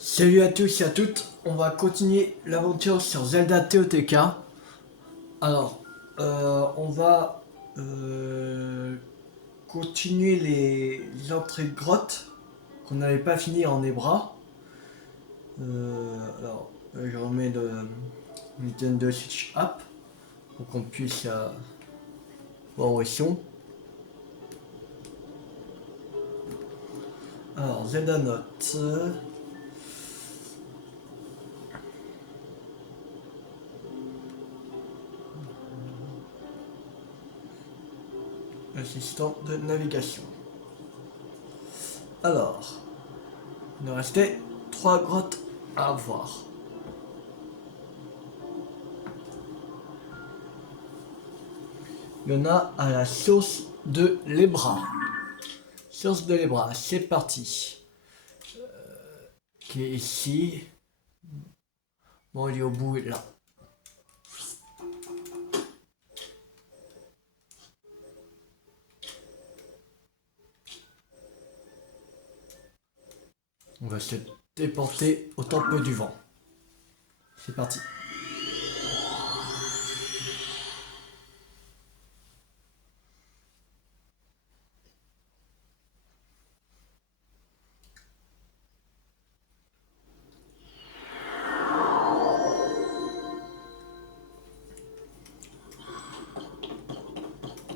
Salut à tous et à toutes, on va continuer l'aventure sur Zelda TOTK. Alors, on va continuer les entrées de grotte qu'on n'avait pas fini en Ebra. Je remets le Nintendo Switch App pour qu'on puisse voir où ils sont. Alors, Zelda Note. Assistant de navigation. Alors, il nous restait 3 grottes à voir. Il y en a à la source de l'Ebra. Source de l'Ebra, c'est parti. Qui est ici. Bon, il est au bout là. On va se déporter au temple du vent. C'est parti.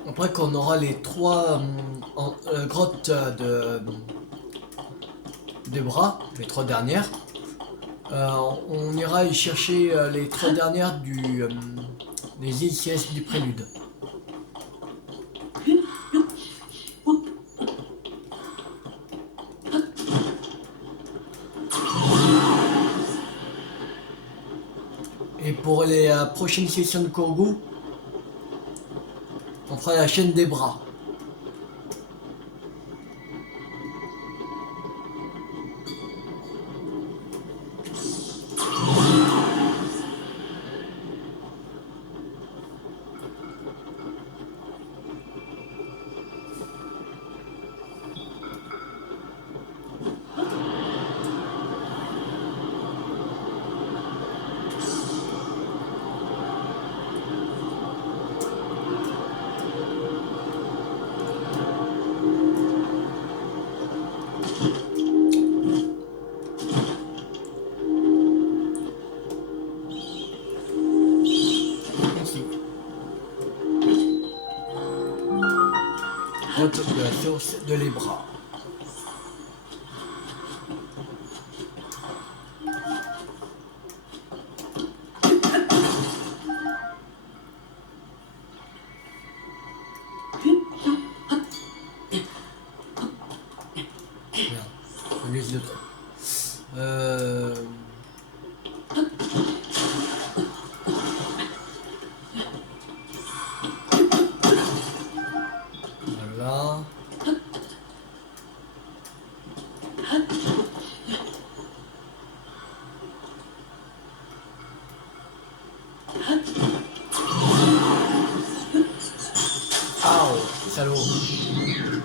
Après qu'on aura les 3 grottes de bras, les 3 dernières, on ira y chercher les 3 dernières des îles célestes du prélude. Et pour les prochaines sessions de Kourgou, on fera la chaîne des bras. Ici. Grotte de la source de les bras. Merde, on laisse le temps. Voilà. Aouh, salaud. Merde.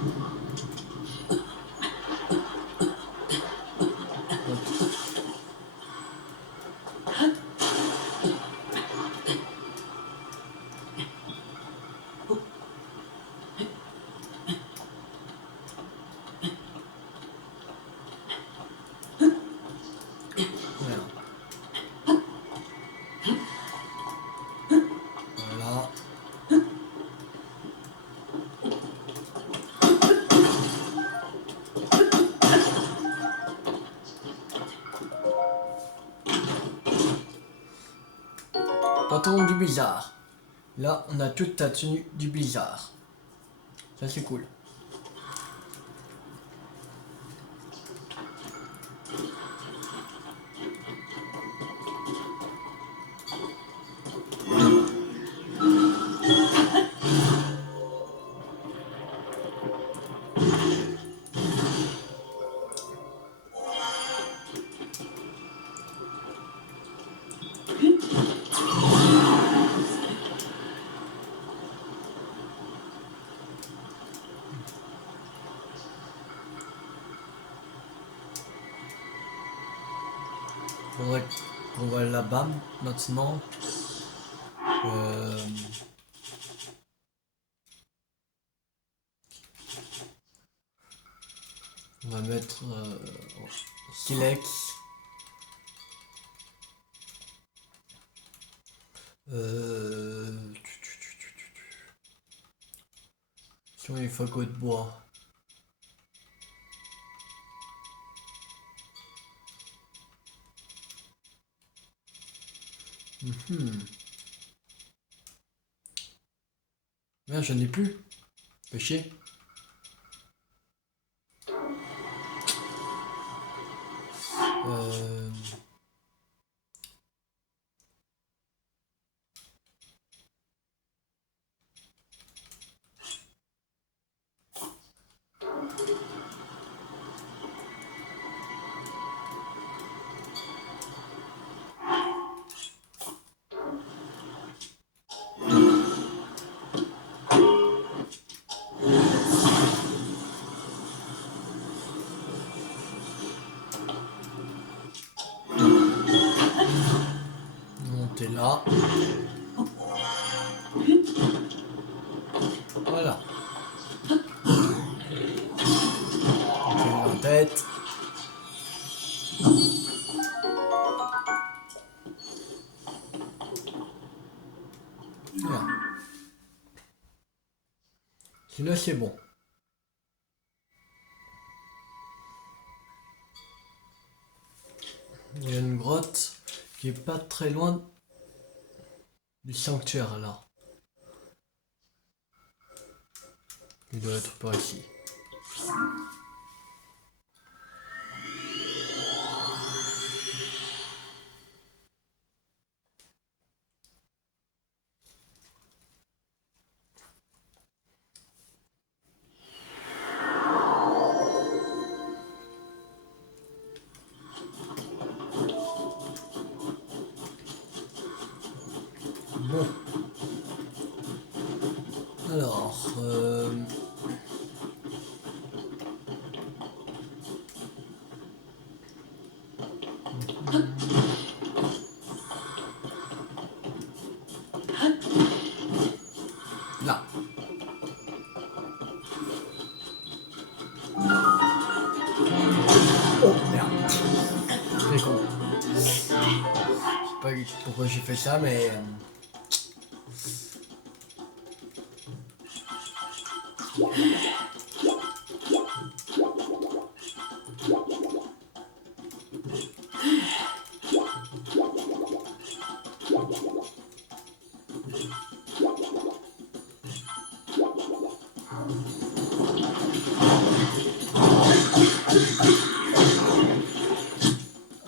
Voilà. Pantalon du blizzard. Là, on a toute ta tenue du blizzard. Ça, c'est cool. Faudrait qu'on voit là-bas maintenant. On va mettre Silex. Sur les fagots de bois. Merde, j'en ai plus. Fais chier. Monter là. Voilà. On la tête. Voilà. Sinon c'est bon. Il y a une grotte qui est pas très loin du sanctuaire là. Il doit être par ici. Bon. Alors, là. Oh merde. C'est con. Je sais pas pourquoi j'ai fait ça, mais...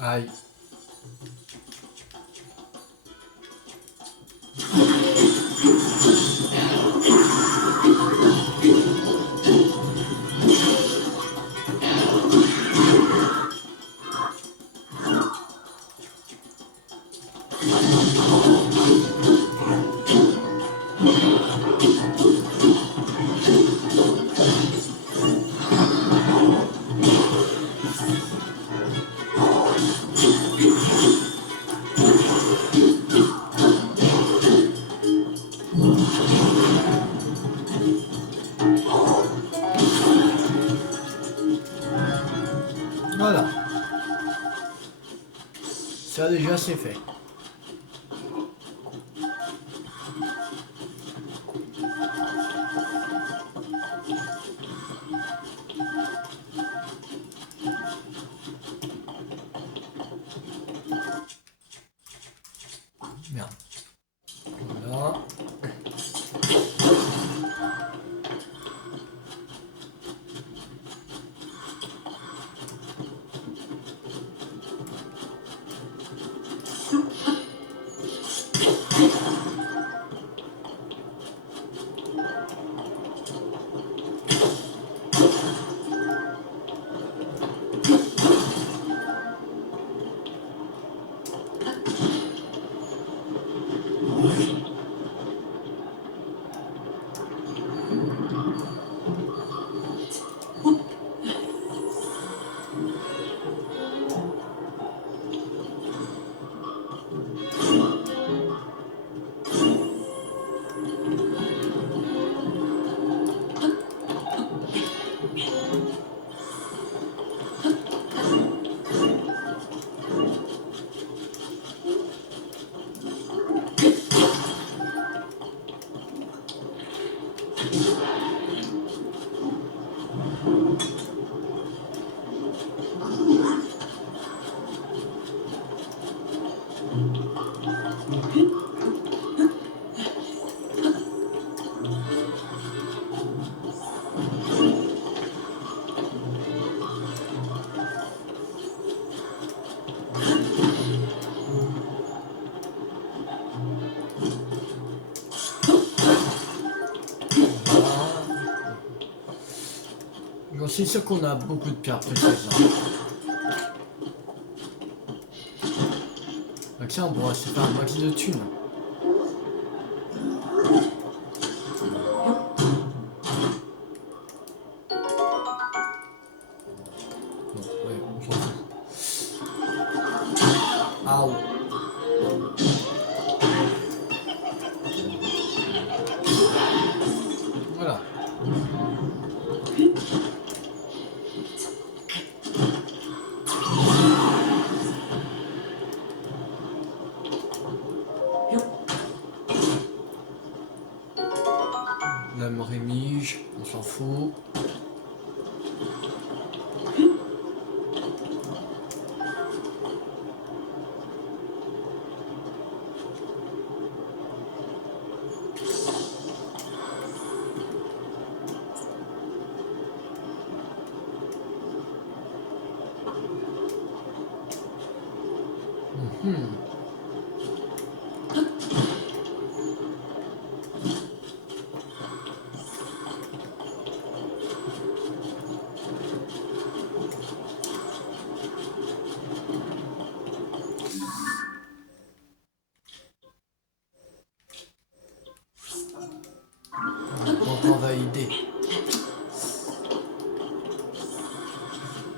Aïe. Voilà. Ça déjà c'est fait. Merde. Voilà. C'est sûr qu'on a beaucoup de pierres précieuses. Donc ça, on pourra se faire un max de thunes. Bon, ouais, on s'en fout. Aouh. Voilà. La rémige, on s'en fout. Encore validé.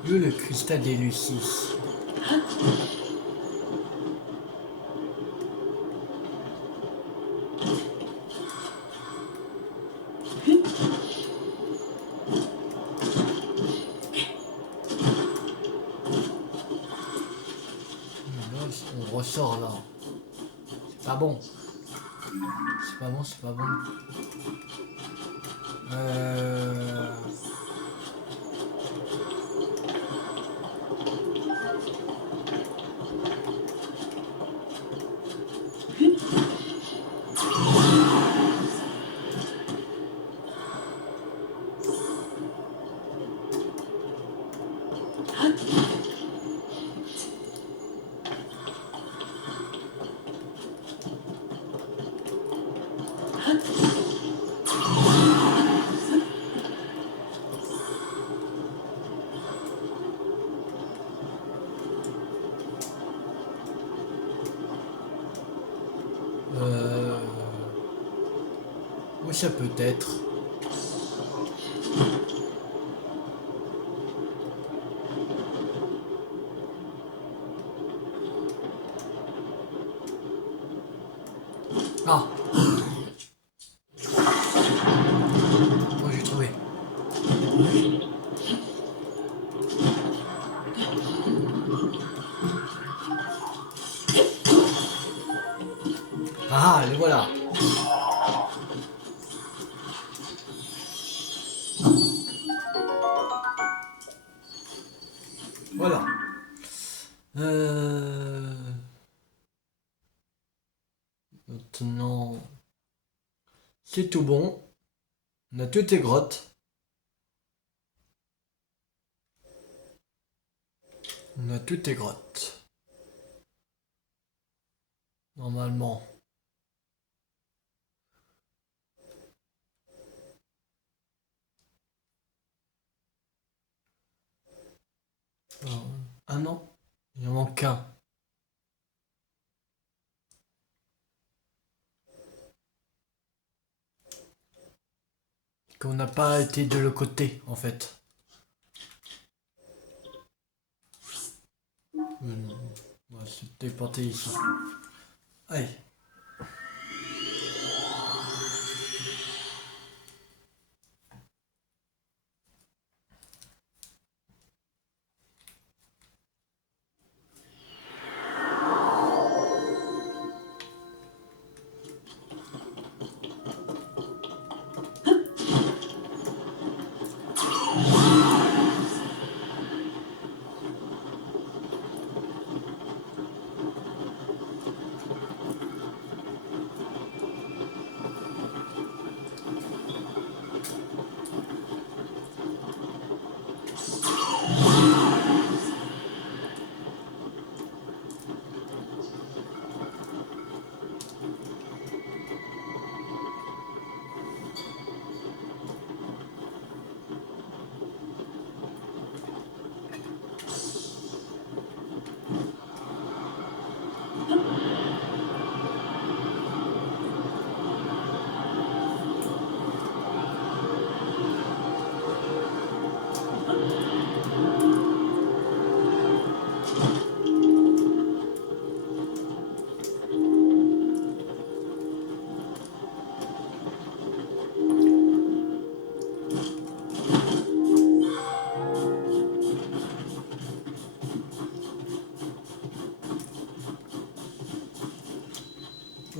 Le cristal des Lucis. On ressort là. C'est pas bon. C'est pas bon, c'est pas bon. Oui, ça peut être. Ah. Moi j'ai trouvé. Ah, le voilà. Voilà. Maintenant, c'est tout bon. On a toutes les grottes. On a toutes les grottes. Normalement. Ah non, il en manque qu'un. Qu'on n'a pas été de l'autre côté, en fait. On va se téléporter ici. Allez.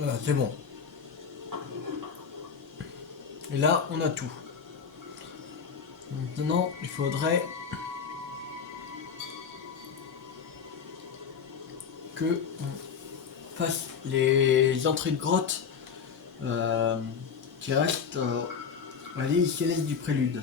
Voilà, c'est bon. Et là, on a tout. Maintenant, il faudrait que on fasse les entrées de grotte qui restent à l'île céleste du prélude.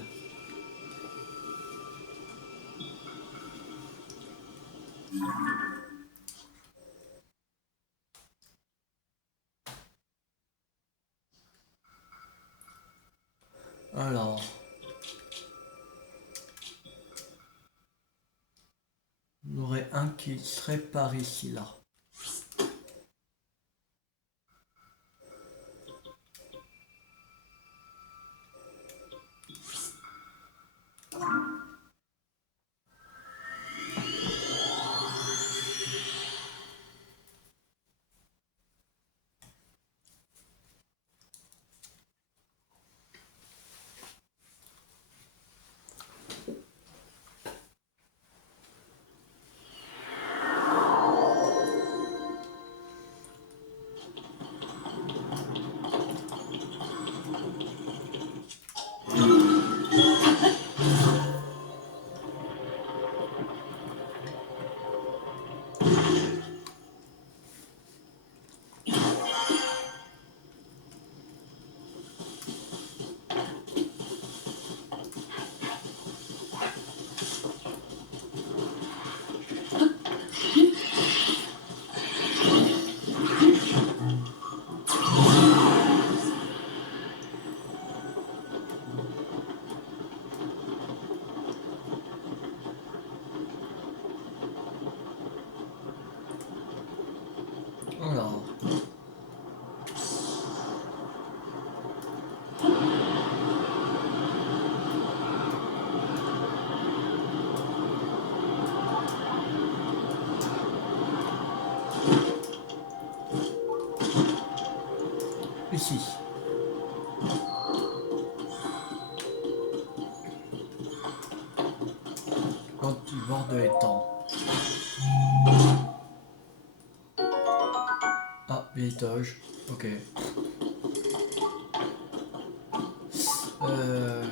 Alors, on aurait un qui serait par ici, là. Alors, ici. Quand tu bordes l'étang. Ah, l'étage. Ok. Euh...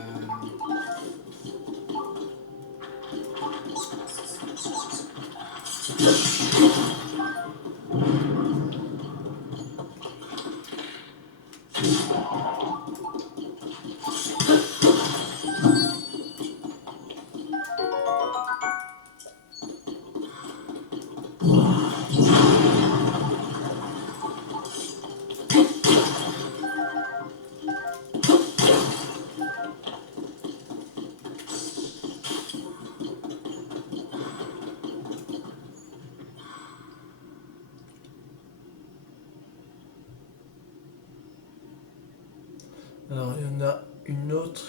Alors, il y en a une autre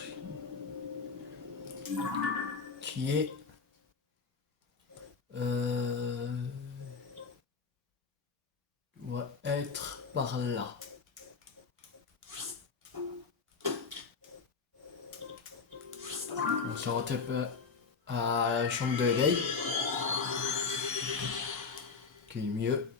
qui est doit être par là. On se retape à la chambre de l'éveil, qui est mieux.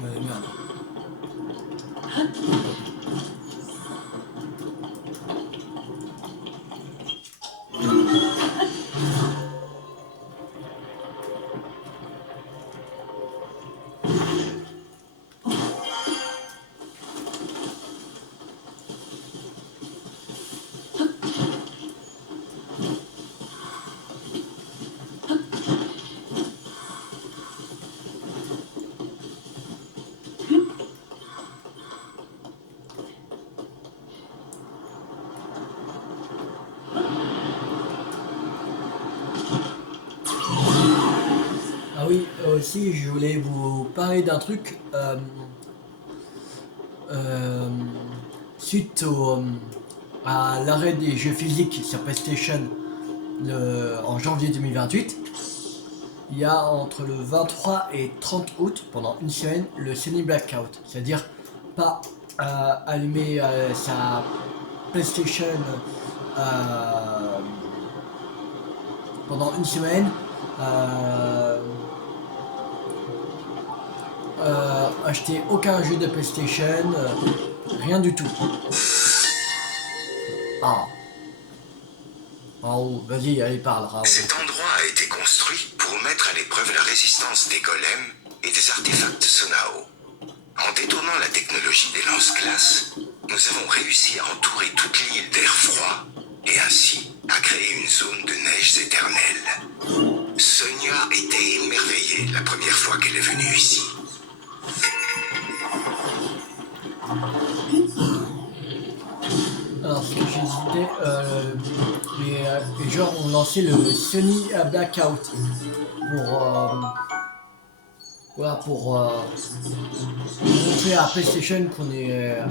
Mais merde. Ah oui, aussi je voulais vous parler d'un truc. Euh, Suite à l'arrêt des jeux physiques sur PlayStation en janvier 2028, il y a entre le 23 et 30 août, pendant une semaine, le Sony Blackout. C'est-à-dire pas allumer sa PlayStation pendant une semaine, acheter aucun jeu de PlayStation, rien du tout. Ah. Oh, vas-y, allez, parle, Raoul. Cet endroit a été construit pour mettre à l'épreuve la résistance des golems et des artefacts Sonao. En détournant la technologie des lance-glaces, nous avons réussi à entourer toute l'île d'air froid et ainsi à créer une zone de neiges éternelles. Sonia était émerveillée la première fois qu'elle est venue ici. Alors, ce que j'ai dit, les joueurs ont lancé le Sony Blackout pour montrer à PlayStation qu'on est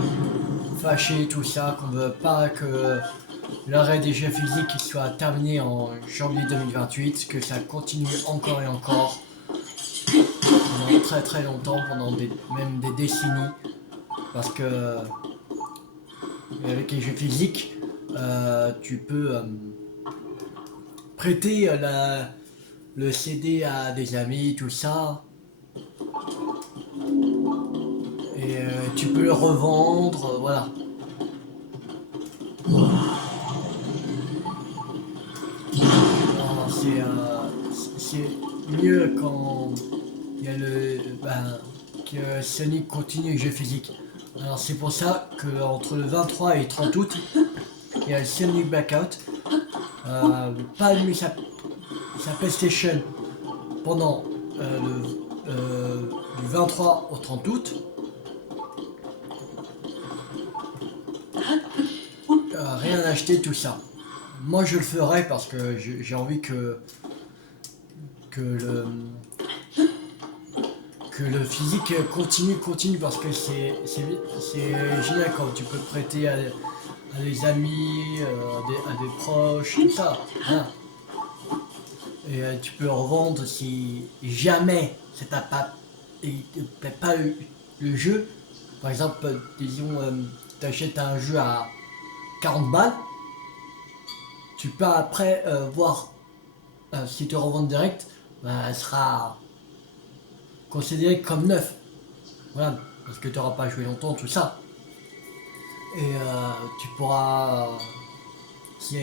fâché, tout ça, qu'on veut pas que l'arrêt des jeux physiques soit terminé en janvier 2028, que ça continue encore et encore pendant très très longtemps, pendant même des décennies, parce que avec les jeux physiques, tu peux prêter le CD à des amis, tout ça. Et tu peux le revendre, voilà. C'est mieux quand il y a que Sony continue les jeux physiques. Alors c'est pour ça qu'entre le 23 et 30 août, il y a le Sony Blackout. Pas allumer sa PlayStation pendant du 23 au 30 août. Rien acheter, tout ça. Moi je le ferai parce que j'ai envie que le physique continue parce que c'est génial quand tu peux prêter à des amis, à des proches, tout ça. Hein. Et tu peux le revendre si jamais ça t'a pas, le jeu. Par exemple, disons, tu achètes un jeu à 40 balles, tu peux après voir si tu revends direct, elle sera considérée comme neuf. Voilà, parce que tu n'auras pas joué longtemps, tout ça. Et tu pourras, si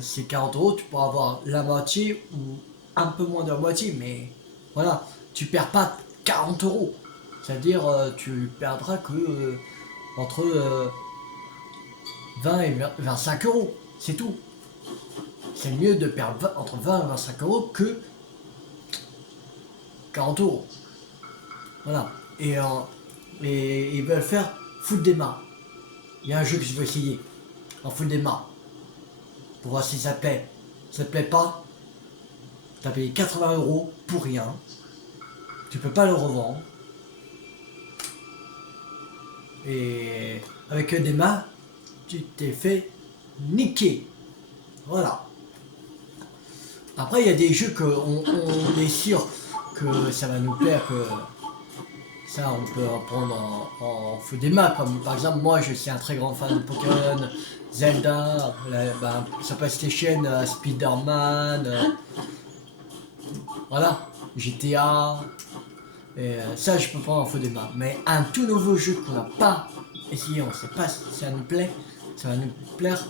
c'est 40 €, tu pourras avoir la moitié ou un peu moins de la moitié, mais voilà, tu perds pas 40 €. C'est-à-dire, tu perdras que entre 20 et 25 €, c'est tout. C'est mieux de perdre entre 20 et 25 € que 40 €. Voilà. Et ils veulent faire Foot des mains. Il y a un jeu que je veux essayer en Foot des mains. Pour voir si ça plaît. Ça te plaît pas, t'as payé 80 € pour rien. Tu peux pas le revendre. Et avec des mains, tu t'es fait niquer. Voilà. Après, il y a des jeux qu'on est sûr que ça va nous plaire, que ça, on peut en prendre en feu des mains. Comme par exemple, moi, je suis un très grand fan de Pokémon, Zelda, sur PlayStation, Spider-Man, voilà, GTA. Et ça, je peux prendre en feu des mains. Mais un tout nouveau jeu qu'on n'a pas essayé, on ne sait pas si ça nous plaît, ça va nous plaire.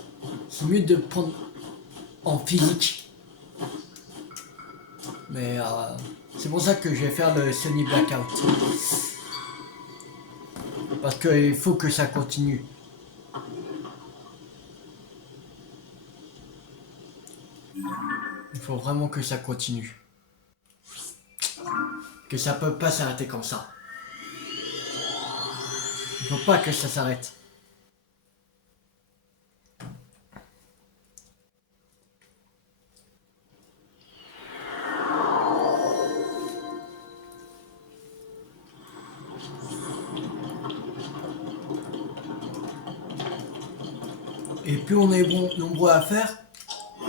C'est mieux de prendre en physique. Mais c'est pour ça que je vais faire le Sony Blackout. Parce qu'il faut que ça continue. Il faut vraiment que ça continue. Que ça peut pas s'arrêter comme ça. Il faut pas que ça s'arrête. Et plus on est nombreux à faire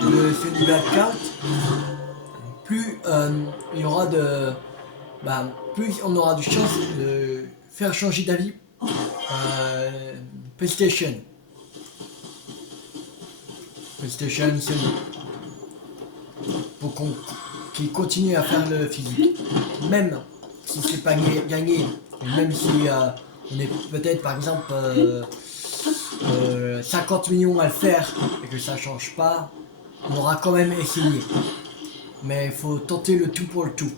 le Sony Blackout, plus il y aura plus on aura de chance de faire changer d'avis PlayStation. PlayStation, Sony. Pour qu'ils continuent à faire le physique. Même si c'est pas gagné, et même si on est peut-être par exemple 50 millions à le faire et que ça change pas, on aura quand même essayé. Mais il faut tenter le tout pour le tout.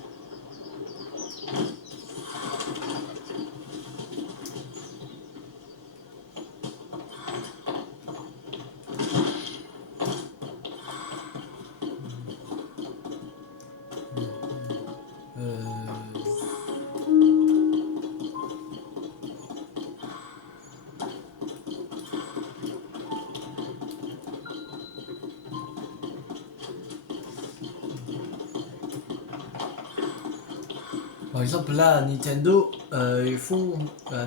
Par exemple, là, Nintendo, ils font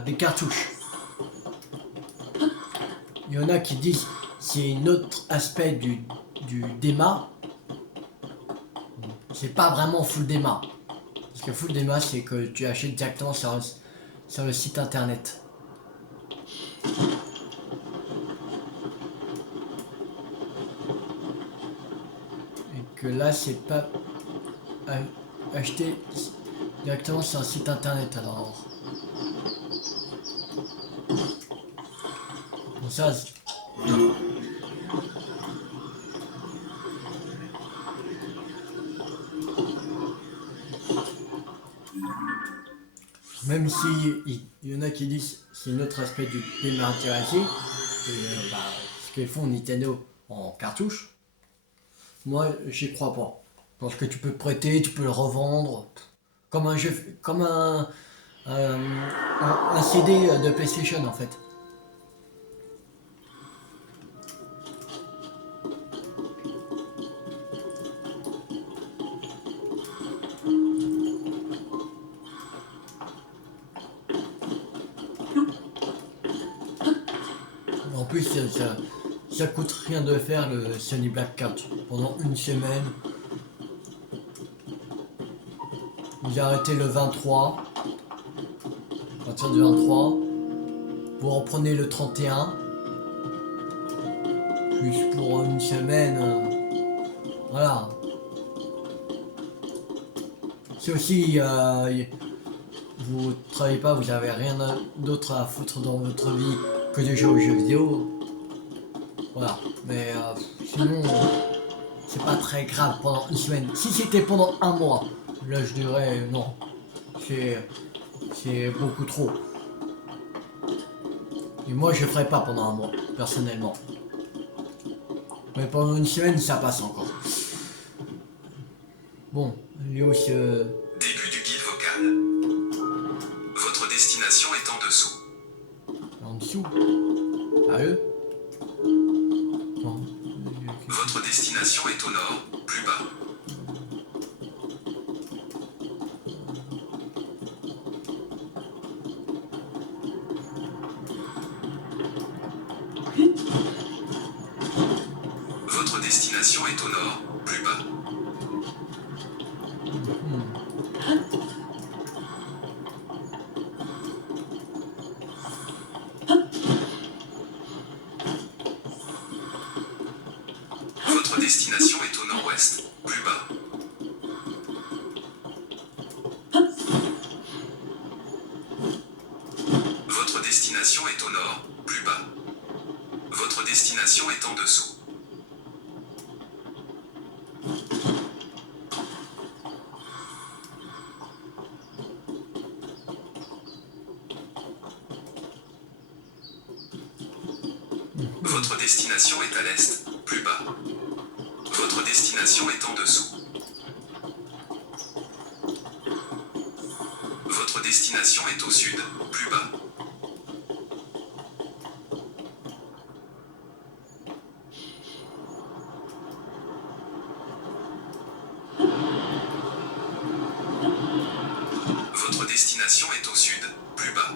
des cartouches. Il y en a qui disent c'est un autre aspect du DEMA. C'est pas vraiment full DEMA. Parce que full DEMA, c'est que tu achètes directement sur le site internet. Et que là, c'est pas acheter directement sur un site internet alors. Bon, ça, même si il y en a qui disent c'est un autre aspect du dématérialisé, ce qu'ils font Nintendo en cartouche, moi j'y crois pas. Parce que tu peux le prêter, tu peux le revendre, comme un jeu, comme un CD de PlayStation en fait. En plus, ça coûte rien de faire le Sony Blackout pendant une semaine. J'ai arrêté le 23. À partir du 23. Vous reprenez le 31. Juste pour une semaine. Voilà. C'est aussi. Vous travaillez pas, vous avez rien d'autre à foutre dans votre vie que de jouer aux jeux vidéo. Voilà. Mais sinon, c'est pas très grave pendant une semaine. Si c'était pendant un mois, là je dirais non. C'est beaucoup trop. Et moi je le ferais pas pendant un mois, personnellement. Mais pendant une semaine, ça passe encore. Bon, Léo, Début du guide vocal. Votre destination est en dessous. en dessous. Sérieux? Non. Votre destination est au nord, plus bas. Votre destination est au nord, plus bas. Votre destination est au nord-ouest, plus bas. Votre destination est au nord, plus bas. Votre destination est en dessous. Votre destination est à l'est, plus bas. Votre destination est en dessous. Votre destination est au sud, plus bas. Votre destination est au sud, plus bas.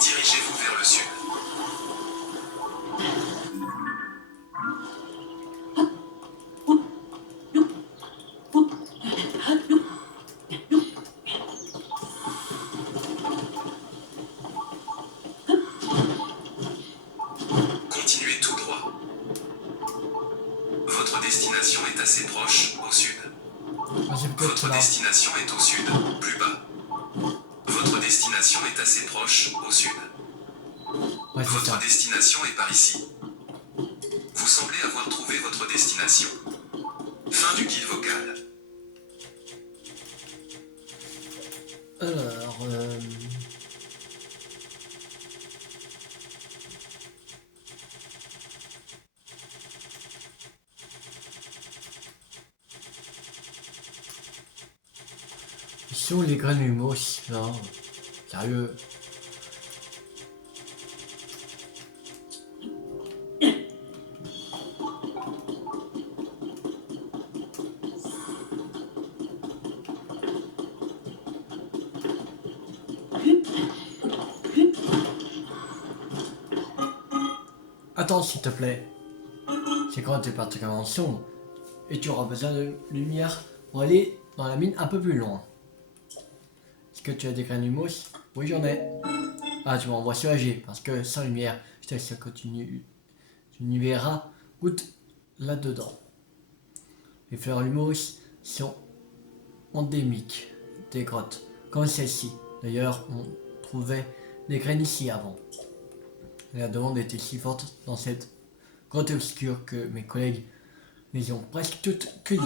Dirigez-vous vers le sud. proche, au sud. Ah, c'est peut-être Votre là. destination est au sud, plus bas. Votre destination est assez proche, au sud. Ouais, c'est ça. Votre destination est par ici. Vous semblez avoir trouvé votre destination. Fin du guide vocal. Alors, ils sont les granulomos, là. Sérieux. Attends, s'il te plaît. C'est quand t'es particulièrement sombre et tu auras besoin de lumière pour aller dans la mine un peu plus loin. Est-ce que tu as des granulomos? Oui, j'en ai. Ah, tu m'envoies sur AG parce que sans lumière, je te laisse continuer. Tu n'y verras goutte là-dedans. Les fleurs lumos sont endémiques des grottes, comme celle-ci. D'ailleurs, on trouvait des graines ici avant. La demande était si forte dans cette grotte obscure que mes collègues les ont presque toutes cueillies.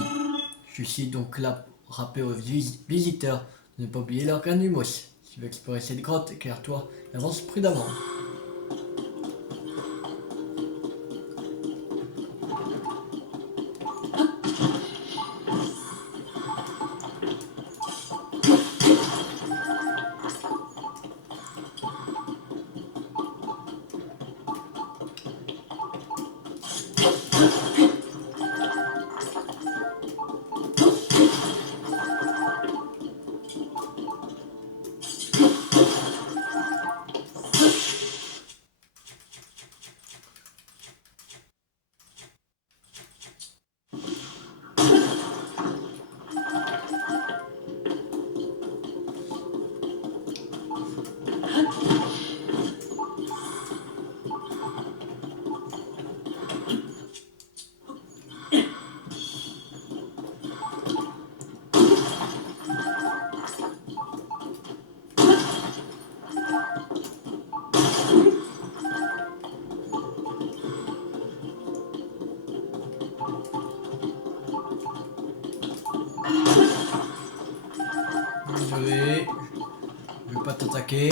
Je suis donc là pour rappeler aux visiteurs de ne pas oublier leurs granulomos. Si tu veux explorer cette grotte, éclaire-toi et avance prudemment. Désolé, je vais pas t'attaquer.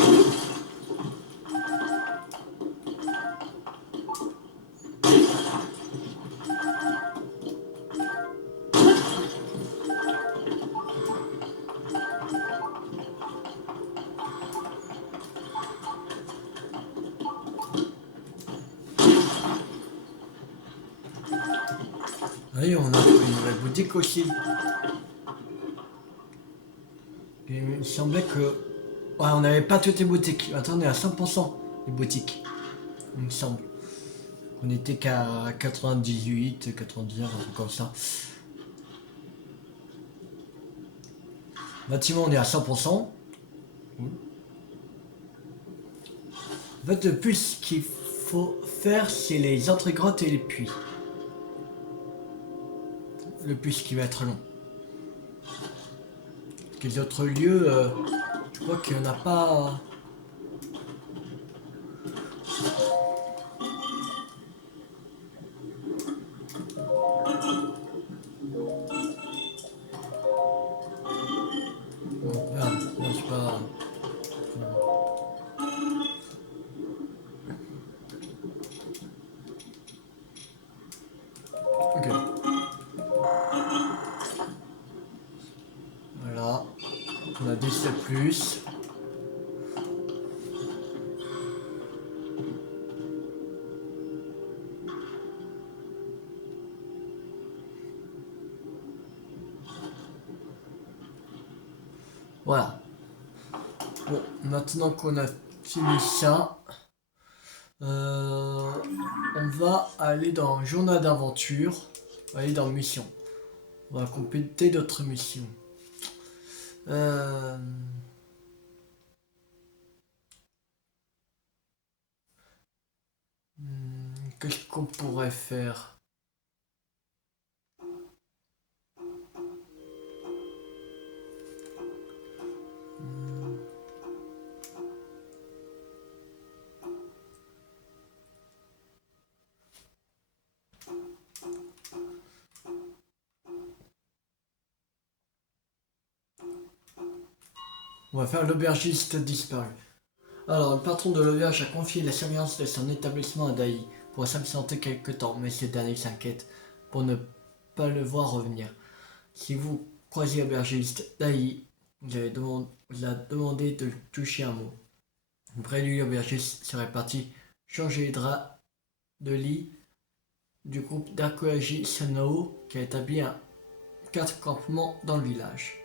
Oui, on a trouvé une nouvelle boutique aussi. Et il me semblait que... Ouais, on n'avait pas toutes les boutiques. Maintenant, on est à 100% des boutiques. Il me semble. On était qu'à 98, 99, un truc comme ça. Bâtiment, on est à 100%. En fait, le plus ce qu'il faut faire, c'est les entrées-grottes et les puits. Le plus qui va être long. Les autres lieux, je crois qu'il n'y en a pas... Bon, merde, non, c'est pas... Ok. Voilà. On a 10 de plus. Voilà. Bon, maintenant qu'on a fini ça, on va aller dans journal d'aventure. On va aller dans mission. On va compléter d'autres missions. Euh, Qu'est-ce qu'on pourrait faire? On va faire l'aubergiste disparu. Alors, le patron de l'auberge a confié la surveillance de son établissement à Dai pour s'absenter quelque temps, mais ce dernier s'inquiète pour ne pas le voir revenir. Si vous croisez l'aubergiste Dai, vous a demandé de toucher un mot. Près lui, l'aubergiste serait parti changer les draps de lit du groupe d'archéologie Sanao qui a établi 4 campements dans le village.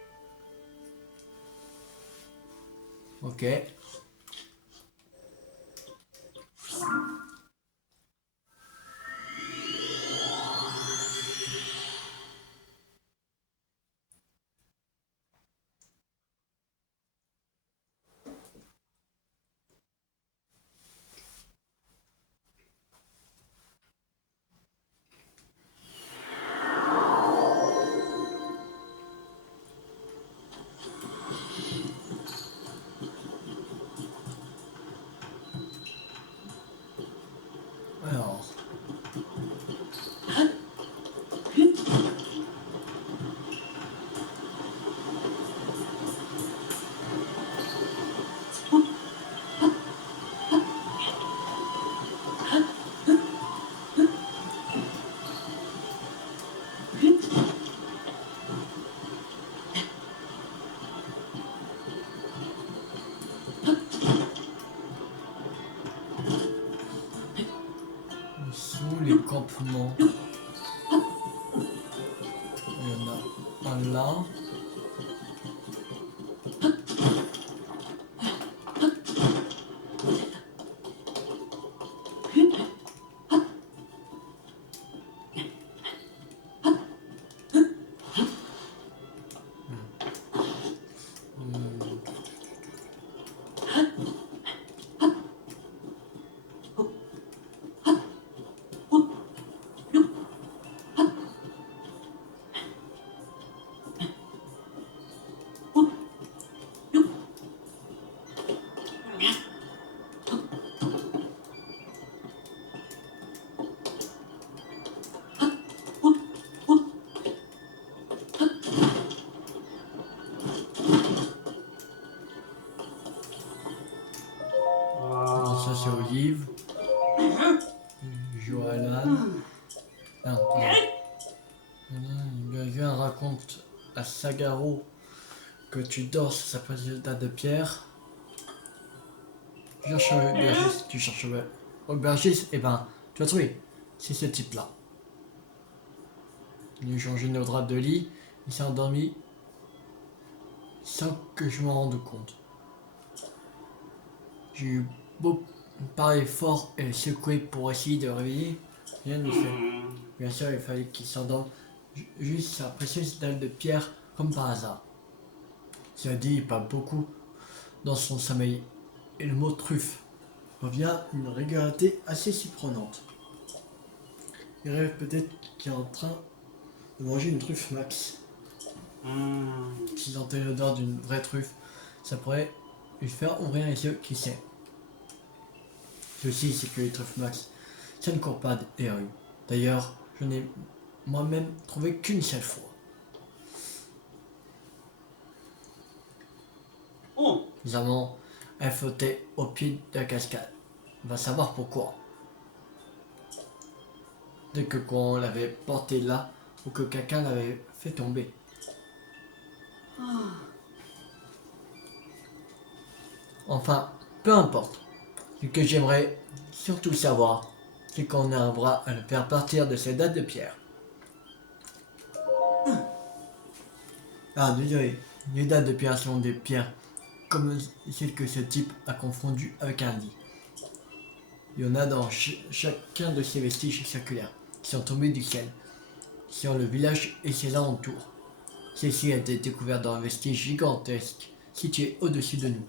Ok. Alors. Sous les campements. Il y en a un là. Alors ça c'est Olive. Joalan. Ah, le gars raconte à Sagaro que tu dors sur sa présidente de pierre. Tu cherches l'aubergiste, tu cherches l'aubergiste, et ben, tu vas trouver. C'est ce type-là. Il a changé nos draps de lit, il s'est endormi sans que je m'en rende compte. J'ai eu beau parler fort et secouer pour essayer de le réveiller, rien ne fait. Bien sûr, il fallait qu'il s'endorme juste sa précieuse dalle de pierre comme par hasard. Cela dit, il parle beaucoup dans son sommeil et le mot truffe revient à une régularité assez surprenante. Il rêve peut-être qu'il est en train de manger une truffe max. S'il sentait l'odeur d'une vraie truffe, ça pourrait lui faire ouvrir les yeux, qui sait. Ceci, c'est que les truffes max, ça ne court pas des rues. D'ailleurs, je n'ai moi-même trouvé qu'une seule fois. Bizarrement, elle flottait au pied de la cascade. On va savoir pourquoi. Dès que on l'avait portée là, ou que quelqu'un l'avait fait tomber. Enfin, peu importe. Ce que j'aimerais surtout savoir, c'est qu'on arrivera à le faire partir de ces dates de pierre. Ah, désolé. Les dates de pierre sont des pierres comme celles que ce type a confondues avec un lit. Il y en a dans chacun de ces vestiges circulaires qui sont tombés du ciel sur le village et ses alentours. Celle-ci a été découverte dans un vestige gigantesque situé au-dessus de nous.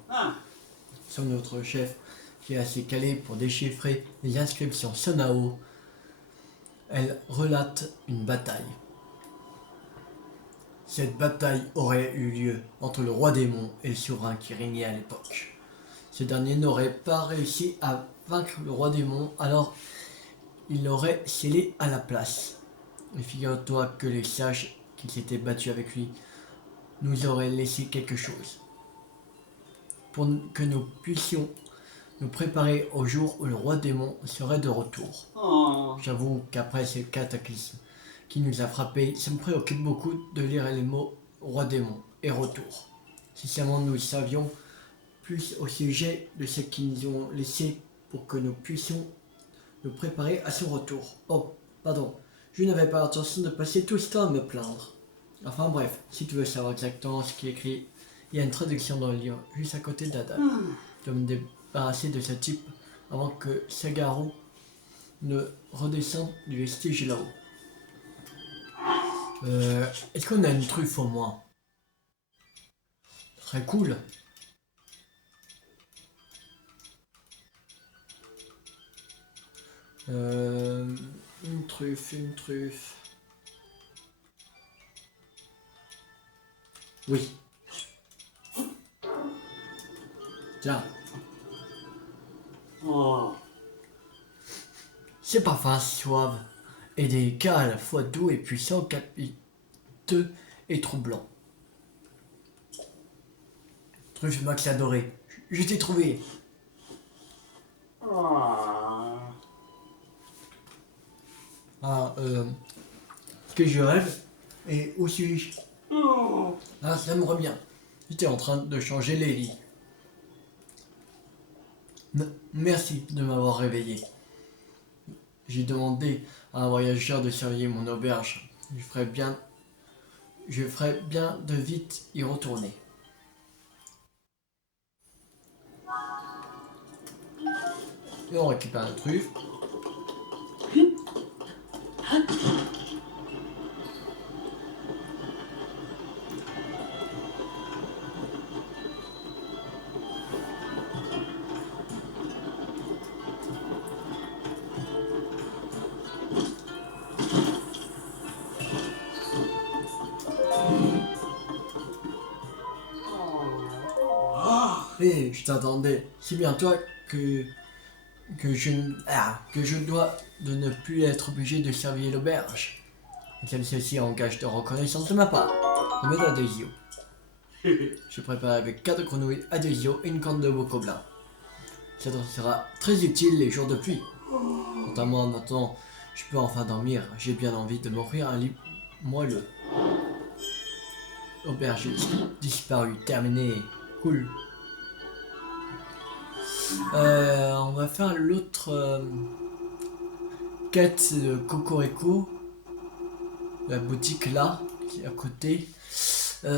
Sur notre chef qui est assez calé pour déchiffrer les inscriptions Sonao, elle relate une bataille. Cette bataille aurait eu lieu entre le roi démon et le souverain qui régnait à l'époque. Ce dernier n'aurait pas réussi à vaincre le roi démon, alors il l'aurait scellé à la place. Et figure-toi que les sages qui s'étaient battus avec lui nous auraient laissé quelque chose. pour que nous puissions nous préparer au jour où le roi démon serait de retour. Oh. J'avoue qu'après ce cataclysme qui nous a frappés, ça me préoccupe beaucoup de lire les mots roi démon et retour. Si seulement nous savions plus au sujet de ce qu'ils nous ont laissé pour que nous puissions nous préparer à son retour. Oh, pardon, je n'avais pas l'intention de passer tout ce temps à me plaindre. Enfin bref, si tu veux savoir exactement ce qui est écrit, il y a une traduction dans le livre, juste à côté de la date. Je dois me débarrasser de ce type avant que Sagaru ne redescende du vestige là-haut. Est-ce qu'on a une truffe au moins? Ce serait cool. Une truffe. Oui. Tiens. Oh. C'est parfum suave et délicat à la fois doux et puissant, capiteux et troublant. Truffe Max adoré. Je t'ai trouvé. Ce que je rêve et où suis-je? Ah, ça me revient. J'étais en train de changer les lits. Merci de m'avoir réveillé. J'ai demandé à un voyageur de surveiller mon auberge. Je ferais bien de vite y retourner. Et on récupère la truffe. Hé, je t'attendais. C'est bien toi que je dois de ne plus être obligé de servir l'auberge. Et ceci en gage de reconnaissance de ma part. Je mets d'adésio. Je prépare avec 4 grenouilles adésio et une corne de veau blanc. Ça te sera très utile les jours de pluie. Quant à moi, maintenant, je peux enfin dormir. J'ai bien envie de m'offrir un lit moelleux. Auberge disparu, terminé. Cool. On va faire l'autre quête de Cocorico. La boutique là, qui est à côté. Je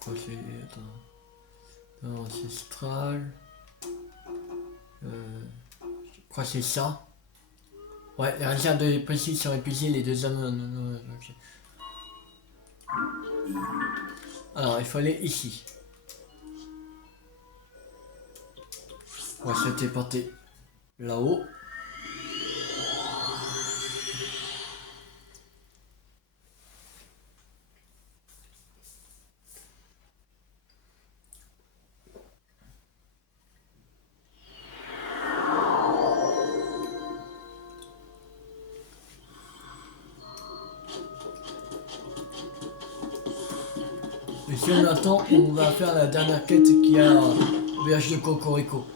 crois que c'est... Attends. Ancestral. Je crois que c'est ça. Ouais, les réserves de précis sont épuisées, les 2 hommes... Okay. Alors, il faut aller ici. On va se téléporter là-haut. Et si on attend, on va faire la dernière quête qu'il y a au village de Cocorico.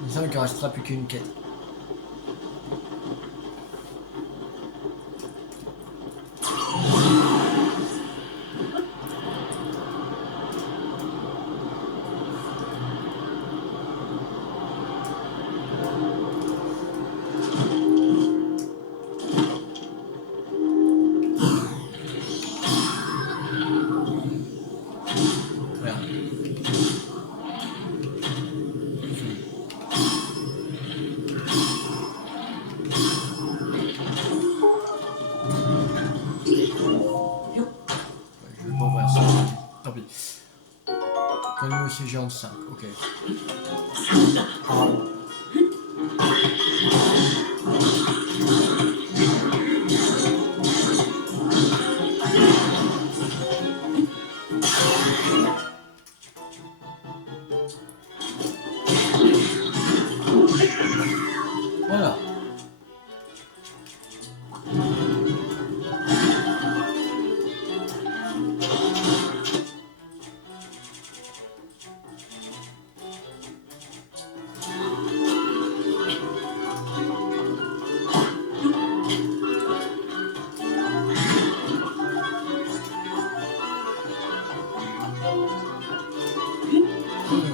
Il me semble qu'il ne restera plus qu'une quête. C'est géant 5, ok. Ah. Voilà.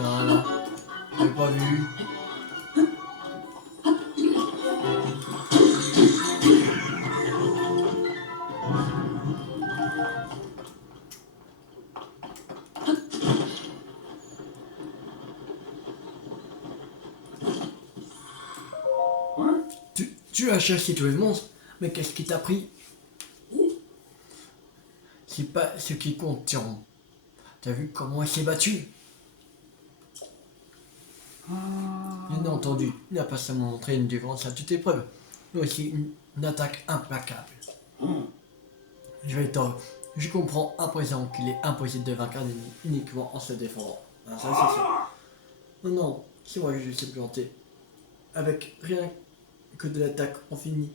Voilà. J'avais pas vu. Tu as chassé tous les monstres, mais qu'est-ce qui t'a pris? C'est pas ce qui compte, Tyron. T'as vu comment il s'est battu? Bien entendu, il n'a pas seulement montré une défense à toute épreuve, mais aussi une attaque implacable. Je comprends à présent qu'il est impossible de vaincre un ennemi uniquement en se défendant. Ah, ça c'est sûr. Non, non, c'est moi que je sais planter. Avec rien que de l'attaque, on finit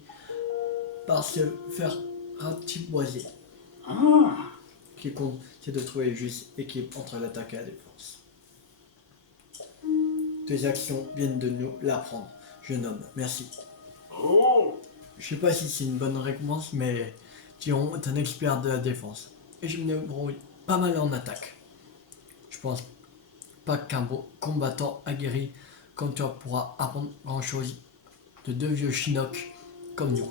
par se faire ratiboiser. Ce qui compte, c'est de trouver le juste équilibre entre l'attaque et la défense. Tes actions viennent de nous l'apprendre, jeune homme. Merci. Je sais pas si c'est une bonne récompense, mais Tyron est un expert de la défense. Et je me débrouille pas mal en attaque. Je pense pas qu'un beau combattant aguerri comme toi pourra apprendre grand chose de deux vieux chinocs comme nous.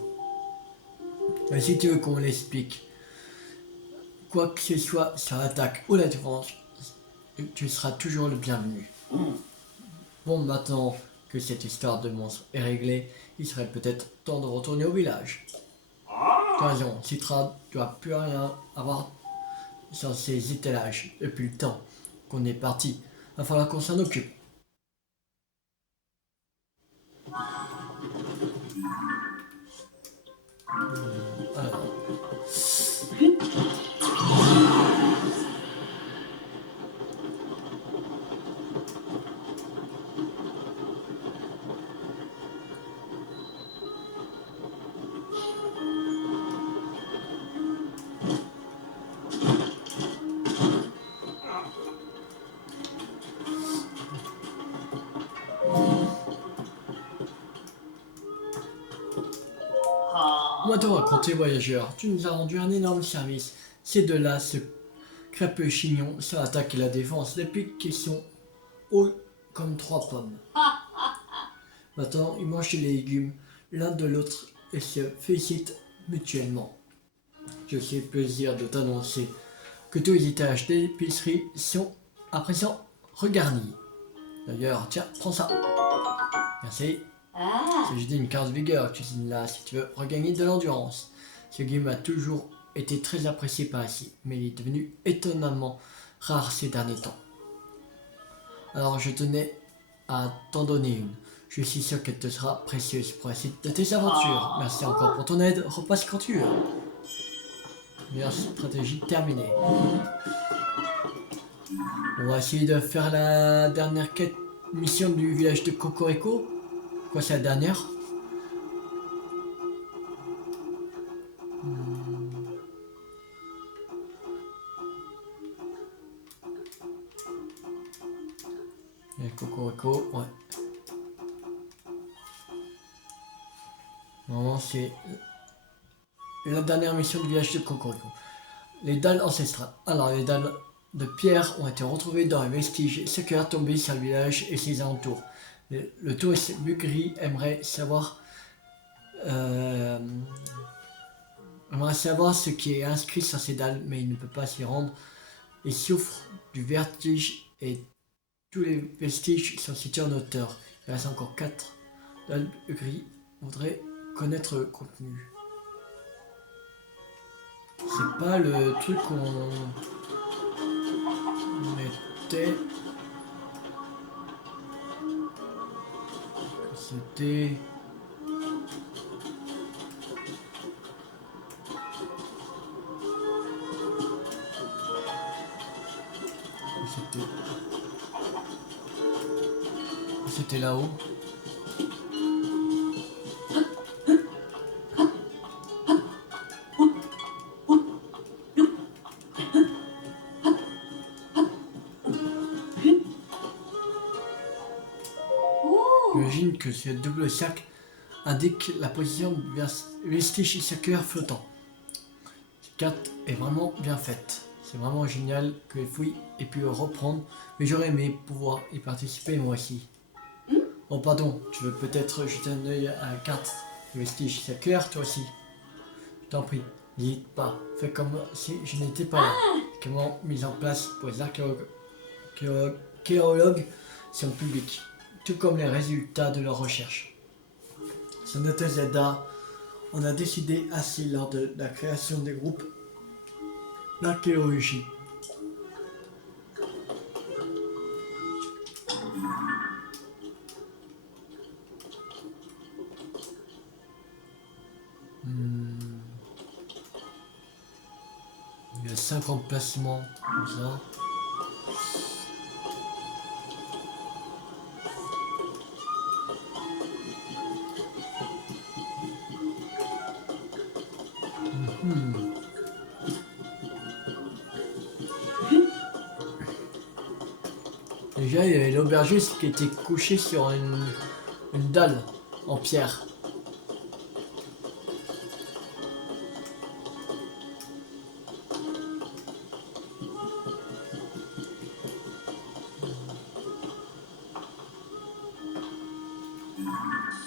Mais si tu veux qu'on l'explique, quoi que ce soit sur l'attaque ou la défense, tu seras toujours le bienvenu. Bon, maintenant que cette histoire de monstre est réglée, il serait peut-être temps de retourner au village. Tu as raison, Citra doit plus rien avoir sur ses étalages depuis le temps qu'on est parti. Il va falloir qu'on s'en occupe. Alors. On va te raconter, voyageur, tu nous as rendu un énorme service. Ces deux-là, ce crêpeux chignon, sur l'attaque et la défense, depuis qu'ils sont hauts comme 3 pommes. Maintenant, ils mangent les légumes l'un de l'autre et se félicitent mutuellement. Je suis le plaisir de t'annoncer que tous les étages des épiceries sont à présent regarnis. D'ailleurs, tiens, prends ça. Merci. C'est juste une carte vigueur, cuisine là, si tu veux regagner de l'endurance. Ce game a toujours été très apprécié par ici, mais il est devenu étonnamment rare ces derniers temps. Alors je tenais à t'en donner une. Je suis sûr qu'elle te sera précieuse pour la suite de tes aventures. Merci encore pour ton aide, repasse quand tu veux. Meilleure stratégie terminée. On va essayer de faire la dernière quête mission du village de Cocorico. Quoi, c'est la dernière? Et Cocorico, ouais. Normalement, c'est la dernière mission du village de Cocorico. Les dalles ancestrales. Alors, les dalles de pierre ont été retrouvées dans les vestiges secours tombés sur le village et ses alentours. Le touriste Bugri aimerait savoir ce qui est inscrit sur ces dalles, mais il ne peut pas s'y rendre. Il souffre du vertige et tous les vestiges sont situés en hauteur. Il reste encore 4 dalles Bugri. On voudrait connaître le contenu. C'est pas le truc qu'on mettait. C'était. C'était là-haut. J'imagine que ce double sac indique la position du vestige Seeker flottant. Cette carte est vraiment bien faite. C'est vraiment génial que les fouilles aient pu reprendre, mais j'aurais aimé pouvoir y participer moi aussi. Oh pardon, tu veux peut-être jeter un œil à la carte du vestige Seeker toi aussi? Je t'en prie, n'hésite pas, fais comme si je n'étais pas là. Comment mise en place pour les archéologues sont publics, tout comme les résultats de leurs recherches. Sur notre Zelda, on a décidé ainsi lors de la création des groupes d'archéologie. Il y a 5 emplacements comme ça. Déjà, il y avait l'aubergiste qui était couché sur une dalle en pierre.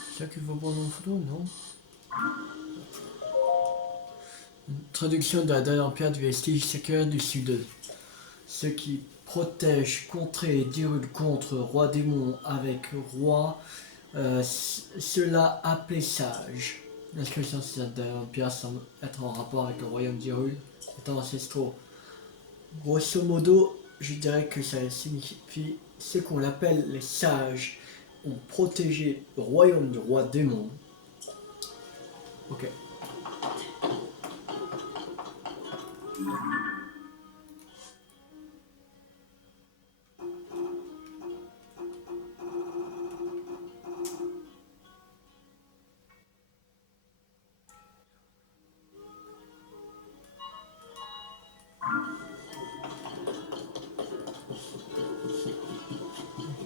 C'est ça qu'il faut prendre en photo, non? Une traduction de la dalle en pierre du vestige Seeker du Sud. Ce qui protège, contrer, dirule contre roi démon avec roi, cela appelé sage. L'inscription sur cette dalle en pierre semble être en rapport avec le royaume d'Hyrule, étant ancestraux. Grosso modo, je dirais que ça signifie ce qu'on appelle les sages ont protégé le royaume du roi démon. Ok.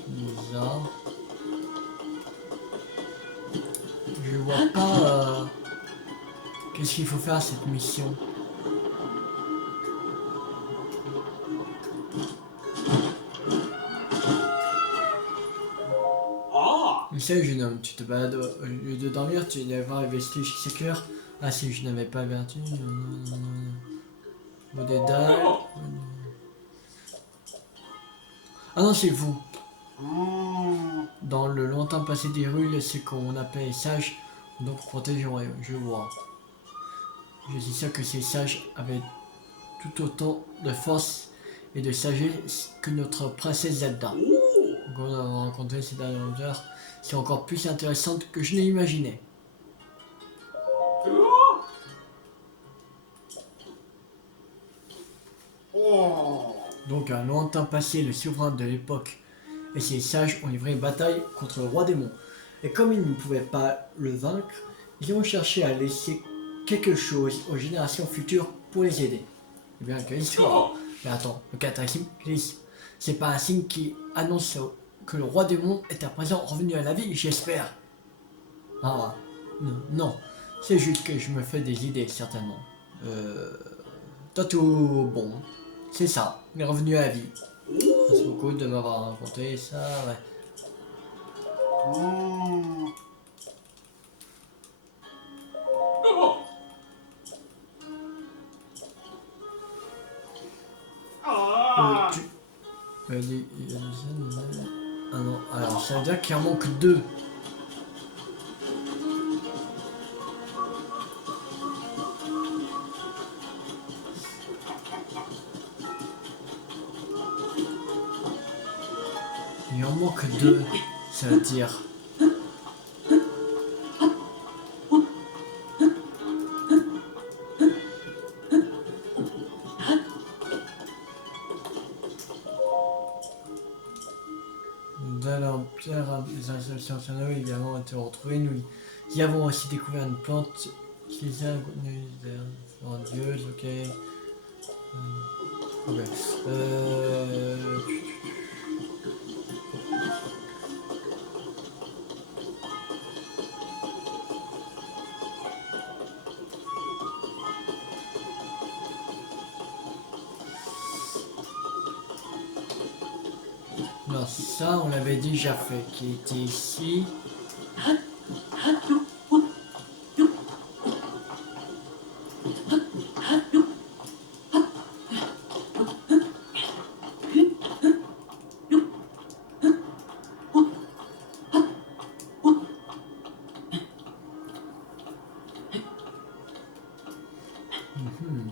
Bizarre. Je vois pas qu'est-ce qu'il faut faire à cette mission. Mais ça, jeune homme, tu te balades au lieu de dormir, tu viens voir les vestiges Seeker. Ah si, je n'avais pas averti. Mot des dalles. Ah non, c'est vous. Dans le lointain passé d'Hyrule, ce qu'on appelle les sages, donc protège le royaume. Je vois. Je suis sûr que ces sages avaient tout autant de force et de sagesse que notre princesse Zelda. Donc on a rencontré ces dernières heures, c'est encore plus intéressante que je n'ai imaginé. Donc à un lointain passé, le souverain de l'époque et ses sages ont livré une bataille contre le roi démon. Et comme ils ne pouvaient pas le vaincre, ils ont cherché à laisser quelque chose aux générations futures pour les aider. Eh bien, quelle histoire! Mais attends, le cataclysme, c'est pas un signe qui annonce que le roi démon est à présent revenu à la vie, j'espère. Ah, non, non, c'est juste que je me fais des idées, certainement. T'as tout bon, c'est ça, il est revenu à la vie. Merci beaucoup de m'avoir raconté ça, ouais. Ah non, alors ça veut dire qu'il en manque 2. Il en manque 2, ça veut dire. Dans l'Empire, les installations nationales également ont été retrouvées. Nous y avons aussi découvert une plante utilisée à grandiose, ok. Ok. Non, ça, on l'avait déjà fait, qui était ici. Mhm.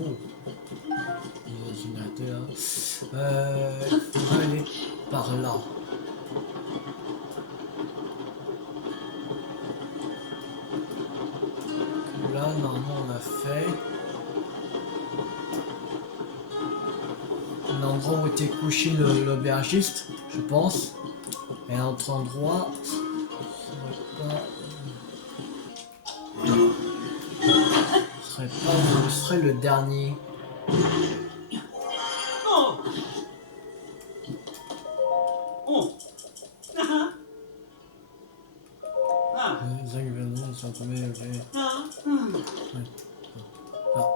Oh, les ordinateurs. Il faudrait aller par là. Là, normalement, on a fait l'endroit où était couché l'aubergiste, je pense. Et un autre endroit, ce serait le dernier. Les ingrédients sont tombés, ok. Ouais. Ah.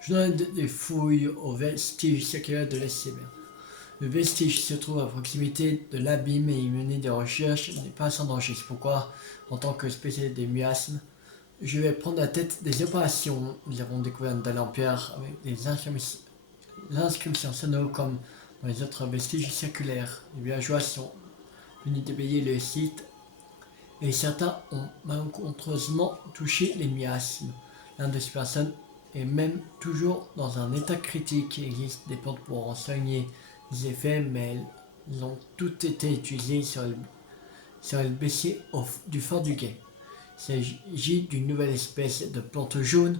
Je donne des fouilles aux vestiges circulaires de l'SCB. Le vestige se trouve à proximité de l'abîme et y mener des recherches n'est pas sans danger. C'est pourquoi, en tant que spécialiste des miasmes, je vais prendre la tête des opérations. Nous avons découvert une dalle en pierre avec des inscriptions sonores comme dans les autres vestiges circulaires. Les villageois sont venus déblayer le site et certains ont malencontreusement touché les miasmes. L'un de ces personnes est même toujours dans un état critique. Il existe des plantes pour en soigner les effets, mais elles ont toutes été utilisées sur le baissier du fort du Guet. Il s'agit d'une nouvelle espèce de plante jaune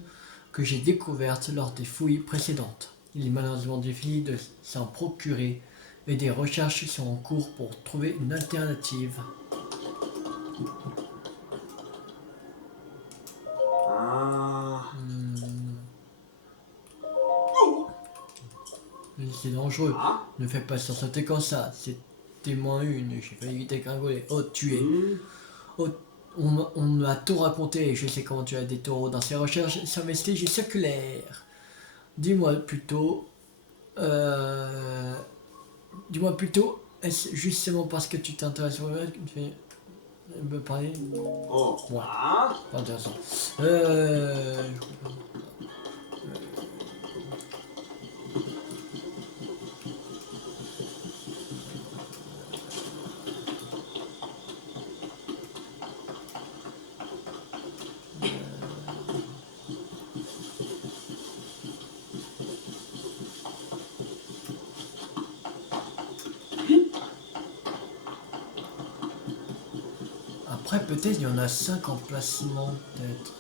que j'ai découverte lors des fouilles précédentes. Il est malheureusement difficile de s'en procurer et des recherches sont en cours pour trouver une alternative. C'est dangereux. Ne fais pas sursauter comme ça. C'était moins une. J'ai failli dégringoler. Oh, tu es. Oh, on m'a tout raconté. Je sais comment tu as des taureaux dans ces recherches sur vestiges circulaires. Dis-moi plutôt. Dis-moi plutôt. Est-ce justement parce que tu t'intéresses au web que tu fais me parler? Ouais. Pas intéressant. Après, peut-être il y en a 5 emplacements, peut-être.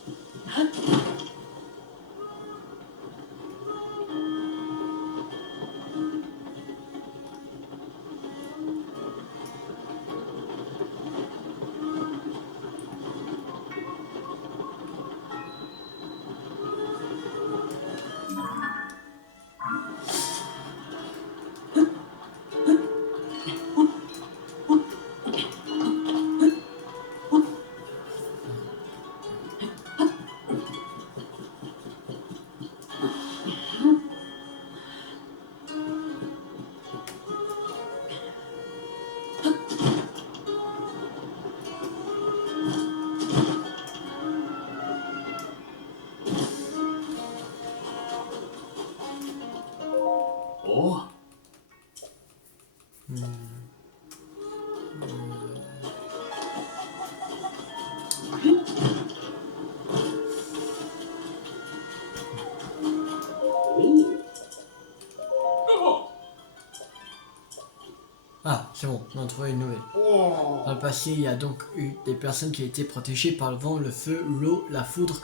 Ah, c'est bon, on a trouvé une nouvelle. Dans le passé, il y a donc eu des personnes qui étaient protégées par le vent, le feu, l'eau, la foudre,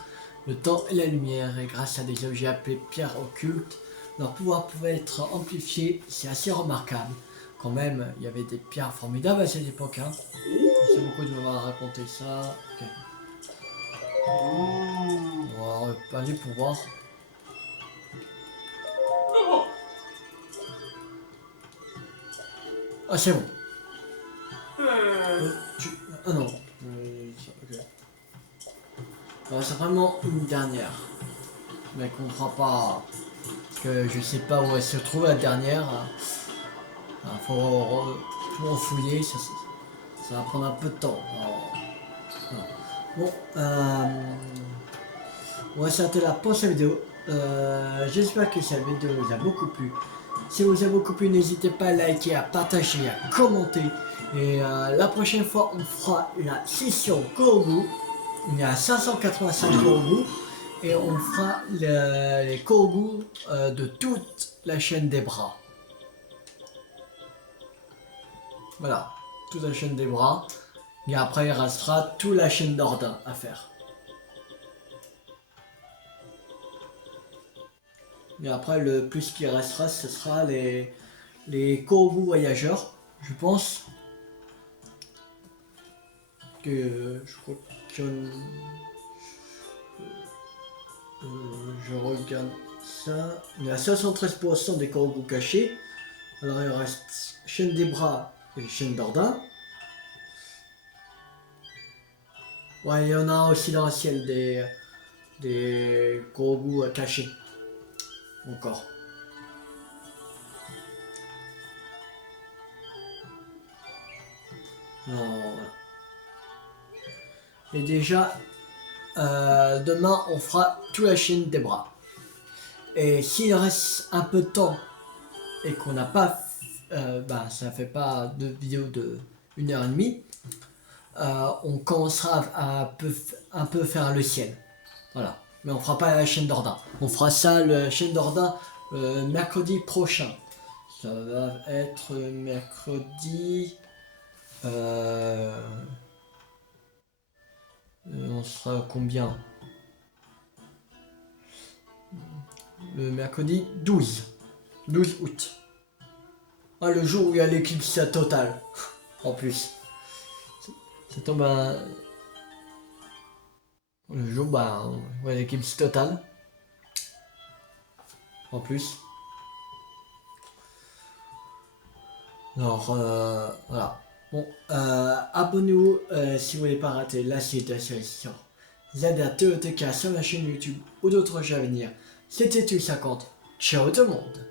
le temps et la lumière. Et grâce à des objets appelés pierres occultes, leur pouvoir pouvait être amplifié. C'est assez remarquable. Quand même, il y avait des pierres formidables à cette époque. Hein. Merci beaucoup de m'avoir raconté ça. Okay. Wow. va reparler pour voir. Ah, c'est bon. Ah non. Ok. C'est vraiment une dernière. Mais qu'on ne fera pas. Parce que je sais pas où elle se trouve la dernière. Faut tout fouiller. Ça va prendre un peu de temps. Alors, voilà. Bon, on va s'arrêter là pour cette vidéo. J'espère que cette vidéo vous a beaucoup plu. Si vous a beaucoup plu, n'hésitez pas à liker, à partager, à commenter. Et la prochaine fois, on fera la session Kourou. Il y a 585 Kourou. Et on fera les Kourou de toute la chaîne des bras. Voilà, toute la chaîne des bras. Et après, il restera toute la chaîne d'Ordin à faire. Et après, le plus qui restera, ce sera les Kourou voyageurs, je pense. Que je crois que je regarde ça. Il y a 73% des Kourou cachés. Alors il reste chaîne des bras et chaîne d'Ordin. Ouais, il y en a aussi dans le ciel des Kourou cachés. Encore. Alors, voilà. Et déjà, demain on fera toute la chaîne des bras. Et s'il reste un peu de temps et qu'on n'a pas, ça fait pas de vidéo de 1h30, on commencera à un peu faire le ciel. Voilà. Mais on fera pas la chaîne d'Ordin. On fera ça, la chaîne d'Ordin, mercredi prochain. Ça va être mercredi. On sera combien? Le mercredi 12 août. Ah, le jour où il y a l'éclipse totale. En plus. Ça tombe à... Le jour, ouais, l'éclipse totale. En plus. Alors, voilà. Bon, abonnez-vous si vous voulez pas rater la suite de la série sur Zelda TOTK sur la chaîne YouTube ou d'autres jeux à venir. C'était tout 50. Ciao tout le monde!